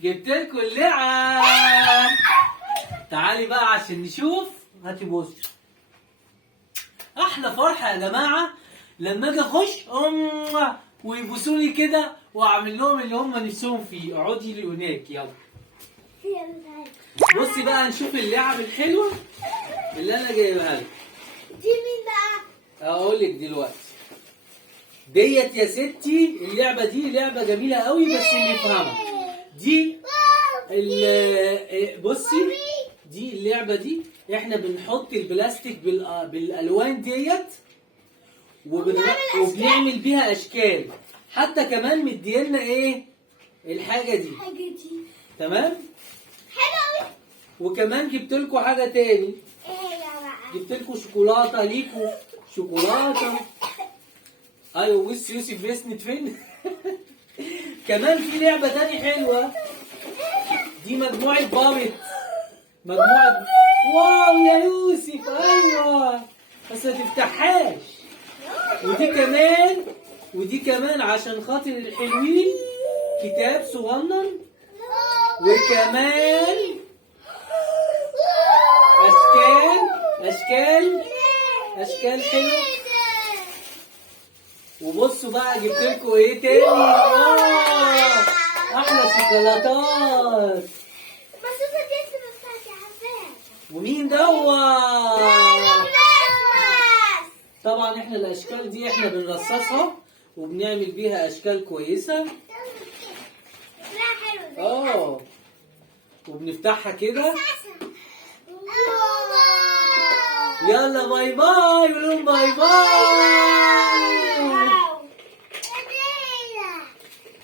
جبت لكم اللعب. تعالي بقى عشان نشوف. هاتي بص. احلى فرحه يا جماعه لما اجي اخش ويبوسوا لي كده واعمل لهم اللي هم نفسهم فيه. اقعدي لي هناك يلا. بصي بقى نشوف اللعب الحلوه اللي انا جايبها لك. دي مين بقى؟ اقول لك دلوقتي. ديت يا ستي اللعبه دي لعبه جميله قوي بس اللي يفهمها. دي بصي دي اللعبه دي احنا بنحط البلاستيك بالالوان ديت وبنعمل بيها اشكال. حتى كمان مدينا ايه الحاجه دي. تمام. حلو. وكمان جبت لكم حاجه تاني. ايه يا بقى؟ جبت لكم شوكولاته ليكوا. شوكولاته. ايوه بص يوسف بيسند فين. كمان في لعبه تاني حلوه. دي مجموعه بابت. مجموعه. واو يا يوسف. ايوه بس ما تفتحهاش. ودي كمان عشان خاطر الحلوين كتاب صغنن. وكمان اشكال حلوه. وبصوا بقى جبت لكم ايه تاني. احلى شوكولاتات. بس انت دي بتاعتي عارفاها. ومين طبعا احنا الاشكال دي احنا بنرصصها وبنعمل بيها اشكال كويسه. وبنفتحها كده. يلا باي باي. باي باي.